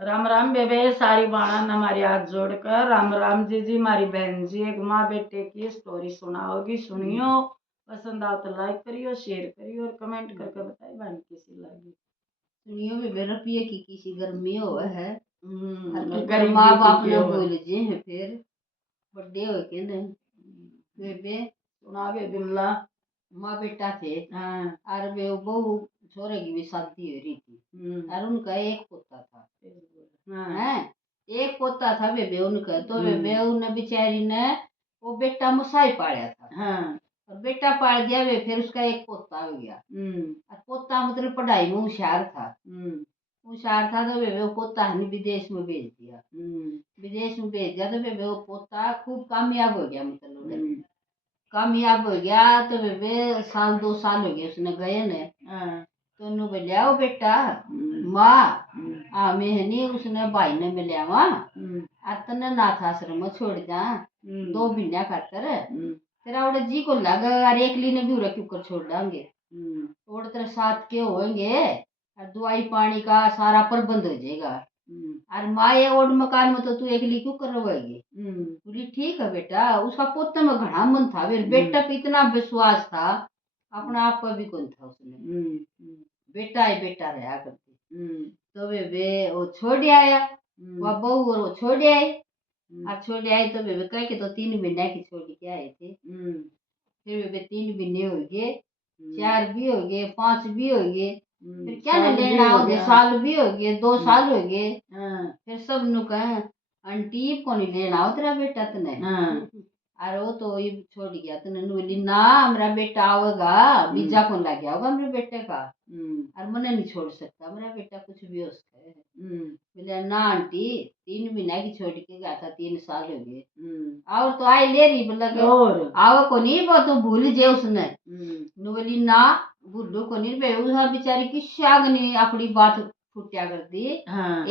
राम राम बेबे, सारी बाणन हमारी हाथ जोड़कर राम राम जी। जी मारी बहन जी एक माँ बेटे की स्टोरी सुनाओगी, सुनियो। पसंद आओ तो लाइक करियो, शेयर करियो और कमेंट करके बताइए बहन कैसी लगी। सुनियो बेबे, रुपये की किसी गर्मी हो है गरीब माँ की बाप की ने हो। बोल जे है फिर बड़े हो के नहीं बेबे सुना बे बिल्ला। माँ बेटा थे हाँ। और वे बहू छोरे की भी शादी हो रही थी और उनका एक पोता था। हाँ। हैं एक पोता था बेबे उनका, तो बेबे उन्हें बेचारी ने वो बेटा मुसाई पाया था। हाँ। और बेटा पाल दिया वे, फिर उसका एक पोता हो गया। और पोता मतलब पढ़ाई में होशियार था। होशियार था तो वे वो पोता हमने विदेश में भेज दिया। विदेश में भेज दिया तो वे वो पोता खूब कामयाब हो गया, मतलब कामयाब हो गया। तो वे साल 2 साल हो गए उसने गए ने। तो उन्होंने बोलिया ओ बेटा माँ मैं है नी उसने भाई ने मिलिया वहाँ तने नाथ आश्रम में छोड़ जा 2 महीना खातर। तेरा उड़े जी को लगा यार एकली ने भी उड़ा क्यों कर छोड़ देंगे। और तेरे साथ के होंगे और दवाई पानी का सारा प्रबंध हो जाएगा। और माँ ये ओड मकान में तो तू एकली क्यों करवाएगी। बोली ठीक है बेटा। उसका पोते में घना मन था, फिर बेटा पे इतना विश्वास था अपना आप पर भी कौन था उसने। बेटा ही बेटा रहा करती। तो वे वो छोड़ आया वह बहू और वो छोड़ आई। और छोड़ आई तो वे कह के तो 3 महीना की छोड़ के आए थे। फिर वे 3 महीने हो गए, 4 भी हो गए, 5 भी हो गए, फिर क्या ना लेना आओगे, साल भी हो गए, 2 साल हो गए। फिर सब नु कहे आंटी को नहीं लेना आओ तेरा बेटा तने। अरे वो तो ये छोड़ गया तने बोली ना मेरा बेटा आवेगा, बीजा कौन लग गया होगा मेरे बेटे का। और मने नहीं छोड़ सकता मेरा बेटा, कुछ भी हो सकता है। बोले ना आंटी 3 महीना की छोड़ के गया था, 3 साल हो गए और तो आई ले रही बोला आओ को नहीं वो तो भूल जे उसने। बोली ना भूलो को नहीं बे, उस बेचारी किसी आग नहीं अपनी बात फुटिया करती।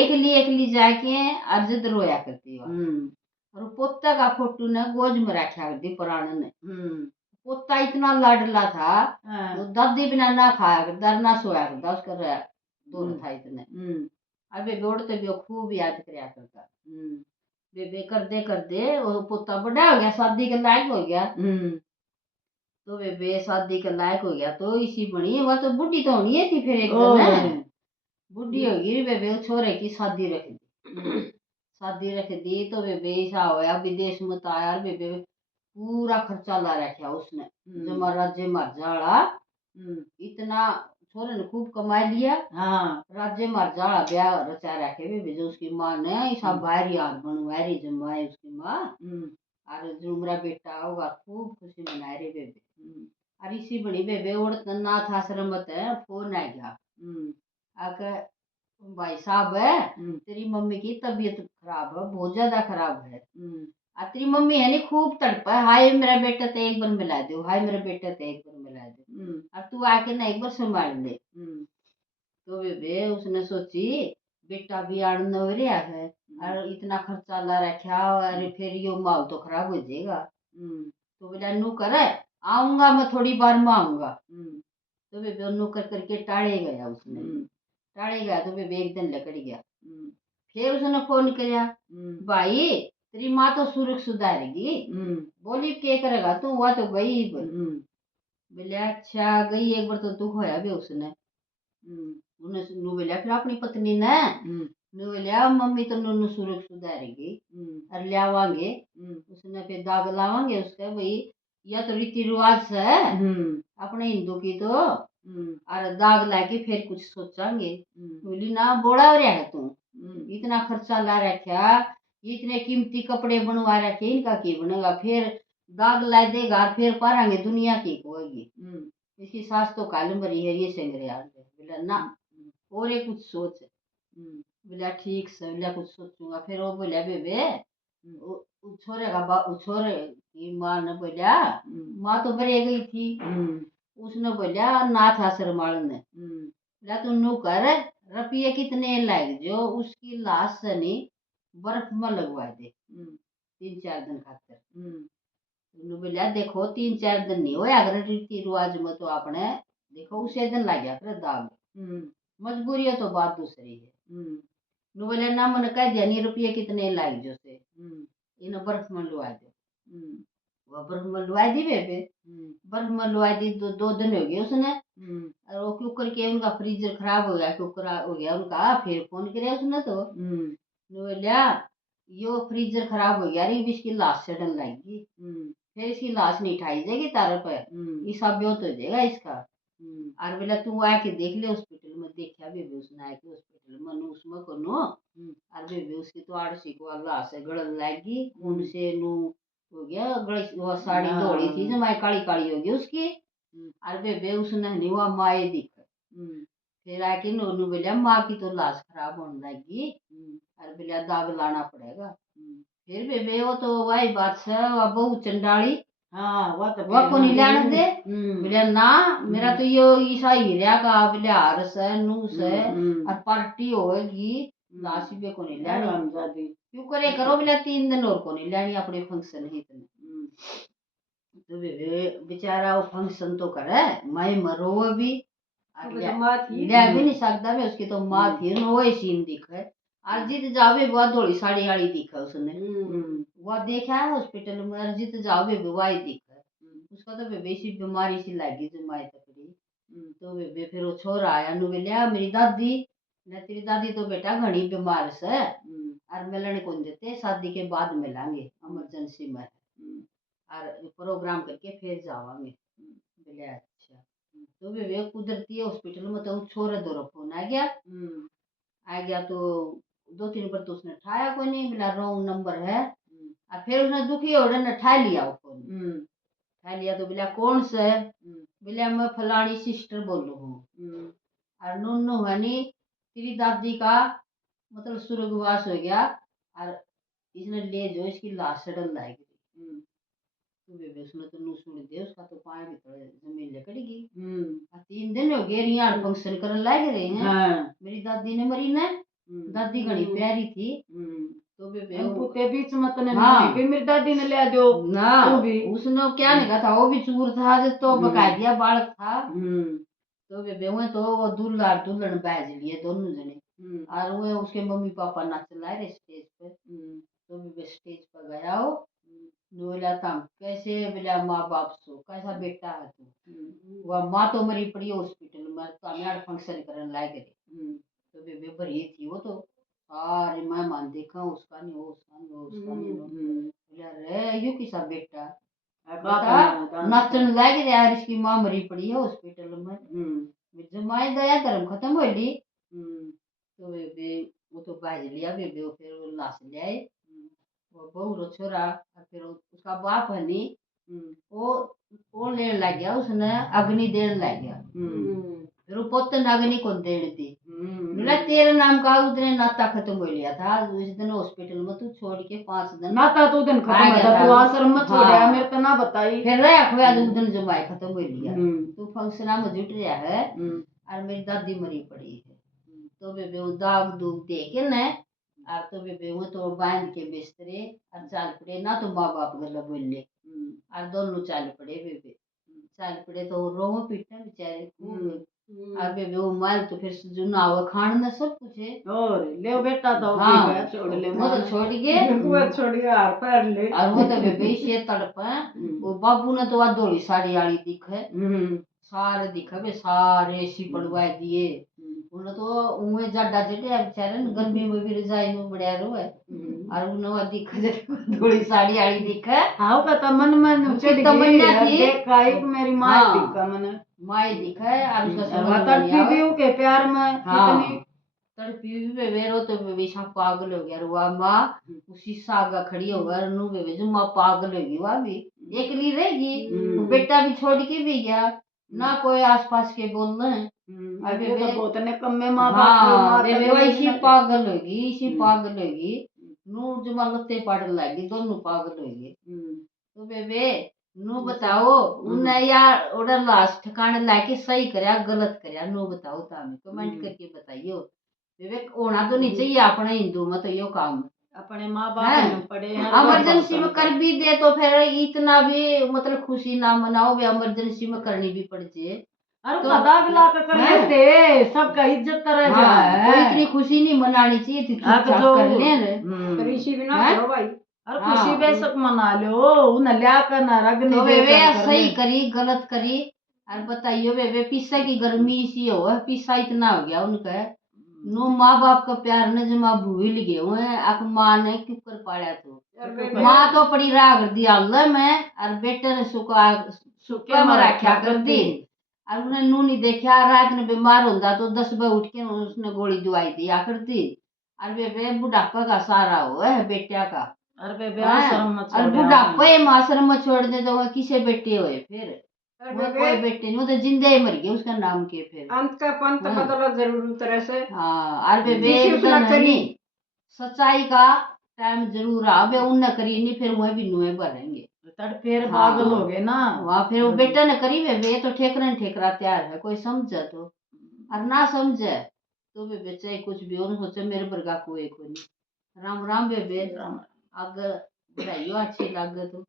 एकली जाके अर्जद रोया करती और पोता का फोटो ने गोज में रखा करती पुराने ने। पोता इतना लाडला था वो दादी बिना ना खाया करता ना सोया करता, उसका दूर था इतने। अबे दौड़ते भी वो खूब याद करया करता। बे करते करते वो पोता बड़ा हो गया, शादी के लायक हो गया। तो वे शादी के लायक हो गया तो इसी बनी वह तो बुढ़ी तो होनी है थी। फिर एक दिन बुढ़ी होगी वे छोरे की शादी रख दी। शादी रख दी तो वे ऐसा होया विदेश में तो आया वे पूरा खर्चा ला रखा उसने। जमा राज्य मर जाला इतना छोरे ने खूब कमा लिया। राज्य मर जाला ब्याह रचा रखे वे जो उसकी माँ ने ऐसा बाहरी हाथ बनवारी जमाए उसकी माँ। और जो मेरा बेटा होगा खूब खुशी मना रहे बेबे। और इसी बड़ी बेबे उड़त नाथ आश्रम में फोन आ गया आके भाई साहब है तेरी मम्मी की तबीयत खराब है, बहुत ज्यादा खराब है। तेरी मम्मी है नी खूब तड़पा है, हाय मेरा बेटा तो एक बार मिला दो, हाय मेरा बेटा तो एक बार मिला दो और तू आके ना एक बार संभाल ले। तो बेबे उसने सोची बेटा भी आड़न हो रहा है और इतना खर्चा ला रखा और फिर यो माल तो खराब हो जाएगा। तो बोला नू करे आऊंगा मैं थोड़ी बार में आऊंगा। तो बेबे नू कर करके टाड़े गया उसने। टाड़े गया तो बेबे एक दिन लकड़ गया। फिर उसने फोन किया भाई तेरी माँ तो सुरख सुधारेगी। बोली क्या करेगा तू, हुआ तो गई। बोले अच्छा गई एक बार तो दुख होया भी उसने। बोलिया फिर अपनी पत्नी ने बोलिया मम्मी तो नूनू सुरख सुधारेगी और लियावांगे। उसने फिर दाग लावांगे उसके भाई, या तो रीति रिवाज से अपने हिंदू की तो और दाग लाके फिर कुछ सोचांगे। बोली ना बोला हो रहा है तू, इतना खर्चा ला रखा, इतने कीमती कपड़े बनवा रखे, इनका की बनेगा, फिर दाग ला देगा फिर पारांगे दुनिया की होगी। इसकी सास तो कालम भरी है ये सेंगरे यार। बोला ना और ये कुछ सोच। बोला ठीक से, बोला कुछ सोचूंगा। फिर वो बोला बेबे छोरे का छोरे की माँ ने बोला माँ तो बरे गई थी। उसने बोला नाथ आश्रम वाले ने बोला तू नू कर रुपये कितने लाग जो उसकी लाश से नहीं बर्फ में लगवा दे 3-4 दिन खातर। बोलिया देखो 3-4 दिन नहीं होया अगर रीति रिवाज में तो आपने देखो उसे दिन लग गया फिर दाग। मजबूरी है तो बात दूसरी है। नु बोले ना मन कह दिया नहीं रुपये कितने लाग जो से इन बर्फ में लुआ दो वो बर्फ में लुआ दी बेबे बर्फ में लुआ दी 2 दिन हो गए उसने और वो कुकर के उनका फ्रीजर खराब हो गया कुकर हो गया उनका फिर फोन किया उसने तो नु बोलिया यो फ्रीजर खराब हो गया रे इसकी लाश सड़न लगी फिर इसकी लाश नहीं उठाई जाएगी तार पर इसका ब्योत हो जाएगा इसका और बोला तू आके देख ले हॉस्पिटल में देखा बेबे उसने आके हॉस्पिटल में उसमें कोनो और बेबे उसकी तो आड़सी को लाश है गड़न लगी खून से नु हो गया गड़ी वो साड़ी धोड़ी थी जो माई काली काली हो गई उसकी और बेबे उसने नहीं हुआ माए दिख फिर आके नोनू बोलिया माँ की तो लाश खराब होने लगी और बोलिया दाग लाना पड़ेगा फिर बेबे वो तो वही बात से बहु चंडाली वो को नहीं लाने दे बोलिया ना मेरा तो यो ईसा हीरा का बोलिया हारस है नूस है और पार्टी होगी लाश भी को नहीं लानी क्यों करे करो बोलिया 3 दिन और को नहीं लानी अपने फंक्शन ही इतने तो बेबे बेचारा वो फंक्शन तो करे मैं मरो भी ले भी नहीं सकता मैं उसकी तो माँ थी वो सीन दिखे अर्जित जावे बहुत धोड़ी साड़ी वाली दिखा उसने वो देखा है हॉस्पिटल में अर्जित जावे वही दिखा उसका तो बेबे सी बीमारी सी लगी जो माए तकड़ी तो बेबे फिर वो छोरा आया नु बोलिया मेरी दादी ने तेरी दादी तो बेटा घनी बीमार से और मिलने को देते शादी के बाद मिलेंगे इमरजेंसी में और प्रोग्राम करके फिर जावांगे बोले अच्छा तो वे कुदरती हॉस्पिटल में तो छोरे दो फोन आ गया तो 2-3 पर तो उसने ठाया कोई नहीं बोला रॉन्ग नंबर है और फिर उसने दुखी हो ने ठा लिया वो फोन ठा लिया तो बोला कौन से बोला मैं फलानी सिस्टर बोलू हूँ और नूनू हनी तेरी दादी का मतलब स्वर्गवास हो गया और इसने ले जो इसकी लाश सड़न लाएगी तो बेबे उसने तो नू सुन दे उसका तो पाए भी थोड़े जमीन लकड़गी 3 दिन हो गए रियान फंक्शन करने लग रहे हैं मेरी दादी ने मरी ने दादी घनी प्यारी थी तो बेबे पुते बीच में तने नहीं भी मेरी दादी ने ले दो ना उसने क्या नहीं कहा था वो भी चूर था जो तो बकायदिया बालक था तो बेबे वो तो वो दूल्हा दुल्हन बैज लिए दोनों जने और वो उसके मम्मी पापा नाच लाए रहे स्टेज पे तो बेबे स्टेज पर गया वो बोला तम कैसे बोला माँ बाप सो कैसा बेटा है तू वह माँ तो मरी पड़ी हॉस्पिटल में तो हमें फंक्शन करने लायक रहे तो बेबे भरी थी वो तो सारे मेहमान देखा उसका नहीं उसका नहीं बोला रे यू किसा बेटा बता नाचन लायक रहे यार इसकी माँ मरी पड़ी है हॉस्पिटल में जमाए दया धर्म खत्म हो ली तो बेबे वो तो बाज लिया बेबे फिर वो लाश ले आए वो बहू छोरा फिर उसका बाप है नी वो लेने लग गया उसने अग्नि देने लग गया फिर वो पोतन अग्नि को देने दी बोला तेरे नाम का उतने नाता खत्म हो लिया था उस दिन हॉस्पिटल में तू छोड़ के 5 दिन नाता तो दिन खत्म हो गया तू आश्रम में छोड़ा मेरे को ना बताई फिर रहा अखवा उस दिन जमाए खत्म हो लिया तू फंक्शन में जुट रहा है और मेरी दादी मरी पड़ी है तो बेबे वो दाग दूग दे के न और तो बेबे वो तो बांध के बिस्तरे और चाल पड़े ना तो माँ बाप गला बोले और दोनों चाल पड़े बेबे चाल पड़े तो रो पीटने बेचारे खूब और बेबे वो माल तो फिर जुना हुआ खान में सब कुछ है और ले बेटा तो हाँ, छोड़ ले वो तो छोड़ गए वो छोड़ गया हार पैर ले और वो तो बेबे से तड़प वो बाबू ने तो वह धोली साड़ी वाली दिखे सारे दिखे बे सारे सी पड़वा दिए उन्हें तो उन्हें जाडा चढ़े बेचारे गर्मी में भी रजाई में बढ़िया रोए और उन्हें वह दिखे धोली साड़ी वाली दिखे हाँ का तमन में चढ़ तमन्ना थी देखा एक मेरी माँ दिखा मैंने माई दिखे और उसका तड़पी भी के प्यार में कितनी तड़पी भी बेबे रो तो बेबे सा पागल हो गया रुआ माँ उसी सागा खड़ी हो गया नु बेबे जो माँ पागल होगी वह भी एकली रहेगी बेटा भी छोड़ के भी गया ना कोई आसपास के बोल रहे हैं बेबे तो बहुत निकम्मे माँ बाप बेबे वैसी पागल होगी इसी पागल होगी नू जुमा लत्ते पाड़ लगी दोनों पागल होगी तो बेबे नू बताओ उन्हें यार ओडर लाश ठिकाने लाके सही करया गलत करया नू बताओ तामे कमेंट करके बताइयो बेबे होना तो नहीं चाहिए अपने हिंदू में तो यो काम अपने माँ बाप पड़े इमरजेंसी में कर भी दे तो फिर इतना भी मतलब खुशी ना मनाओ वे इमरजेंसी में करनी भी पड़ जाए अरे तो दाग ला के कर हैं? लेते सबका इज्जत तरह जा हाँ, कोई है। इतनी खुशी नहीं मनानी चाहिए थी, अब चुपचाप जो कर ले रे। ऋषि भी ना हैं? करो भाई। अरे हाँ, खुशी बेशक मना लो उन्हें लिया कर ना रगनी तो दे वे कर कर सही ले। करी गलत करी। और बताइयो वे पिस्सा की गर्मी सी हो है, पिस्सा इतना हो गया उनका नो माँ बाप का प्यार न जमा भूल गए हुए अब माँ ने क्यों कर पाया तो माँ तो पड़ी राह कर दिया अल्लाह में और बेटे ने सुखा में रखा कर दी। और उन्हें नू नहीं देखा रात ने बीमार होता तो 10 बजे उठ के उसने गोली दवाई दिया कर दी। और वे बुढ़ापा का सहारा हुआ है बेटिया का। अरे बे हाँ, आश्रम में और छोड़ बुढ़ापे में आश्रम में छोड़ दे तो वह किसे बेटे हुए फिर वो कोई बेटे नहीं, वो तो जिंदे ही मर गए उसका नाम के फिर अंत का पंत बदला जरूर तरह से। हाँ, और वे एकदम नहीं सच्चाई का टाइम जरूर आ बे उनने करी नहीं फिर वह भी नुए भरेंगे फिर पागल हो गए ना। वहाँ फिर वो बेटा ने करी वे तो ठेकरा ठेकरा तैयार है कोई समझे तो और ना समझे तो वे बेचे कुछ भी और सोचे मेरे बरगा कोई नहीं। राम राम बेबे अगर बढ़ाइयो अच्छी लगे तो